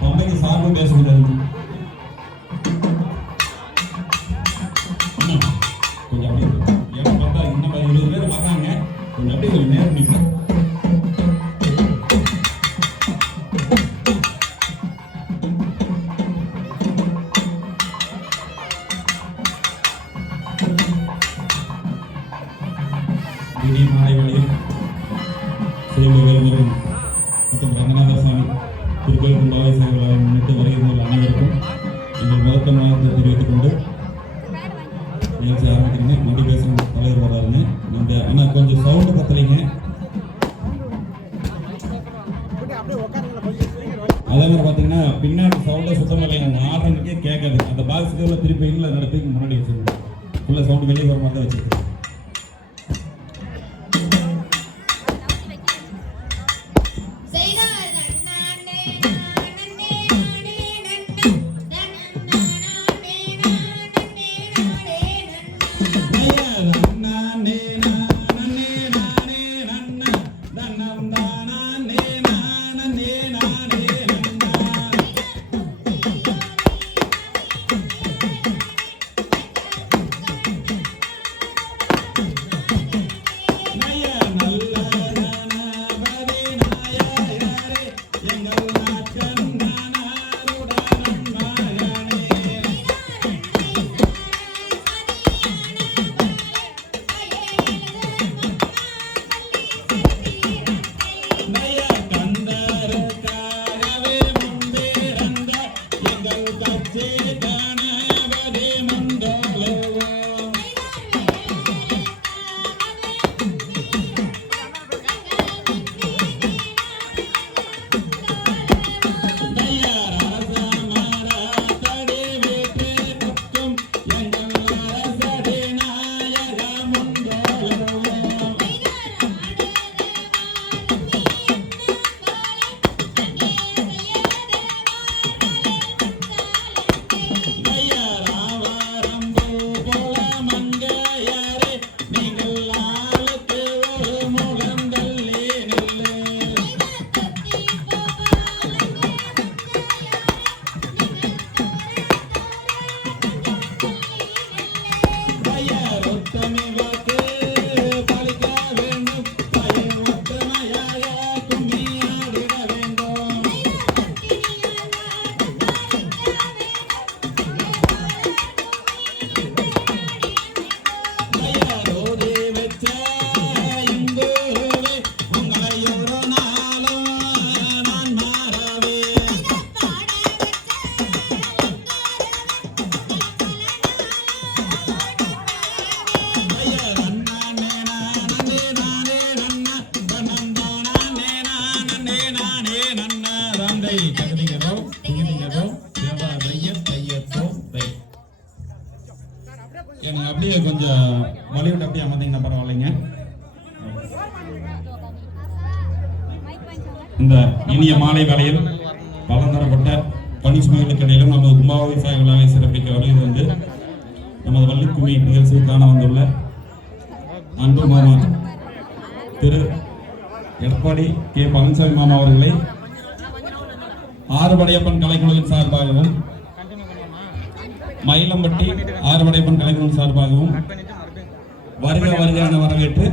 பொம்மைக்கு சார்பு பேசக்கூடாது. கொஞ்சம் அப்படியே இடம் பார்த்தா இன்னும் 20 பேர் வர்றாங்க. கொஞ்சம் அப்படியே கொஞ்சம் நேரம் நிற்கும். மாலை வழியில் சேவைகள் மற்றும் ரங்கநாத சாமி திருக்கோயில் கும்பாவை சேவைகளை முன்னிட்டு வருகிற அனைவருக்கும் எங்கள் முதற்கமாக தெரிவித்துக் கொண்டு நிகழ்ச்சி ஆரம்பிக்கிறீங்க. மண்டி பேசும் தலைவர் வராருங்க. இந்த ஆனால் கொஞ்சம் சவுண்டு பத்தலைங்க. அதே மாதிரி பார்த்தீங்கன்னா பின்னாடி சவுண்டே சுத்தம் இல்லைங்க. உங்கள் ஆடுறதுக்கே கேட்காது. அந்த பாக்ஸுக்குள்ள திருப்பி இல்லை நடத்துக்கு முன்னாடி வச்சுருக்கோம். ஃபுல்லாக சவுண்டு வெளியே வர மாதிரி தான் வச்சுருக்கோம். அப்படியே கொஞ்சம் வலிவிட்டு அப்படியே அமர்ந்தீங்கன்னா பரவாயில்லைங்க. இந்த இனிய மாலை வேளையில் பலதரப்பட்ட பணிச்சுமைகளுக்கு இடையிலும் நமது கும்பாபிஷேக விழாவை சிறப்பிக்க வருகிறது வந்து நமது வள்ளிக்கும்மி நிகழ்ச்சியை காண வந்துள்ள அன்பு மாமா திரு எடப்பாடி கே பழனிசாமி மாமா அவர்களை ஆறுபடையப்பன் கலைக்குழுவின் சார்பாகவும் மயிலம்பட்டி ஆறுபடையப்பன் கலைக்குழுவின் சார்பாகவும் வருக வருக என வரவேற்று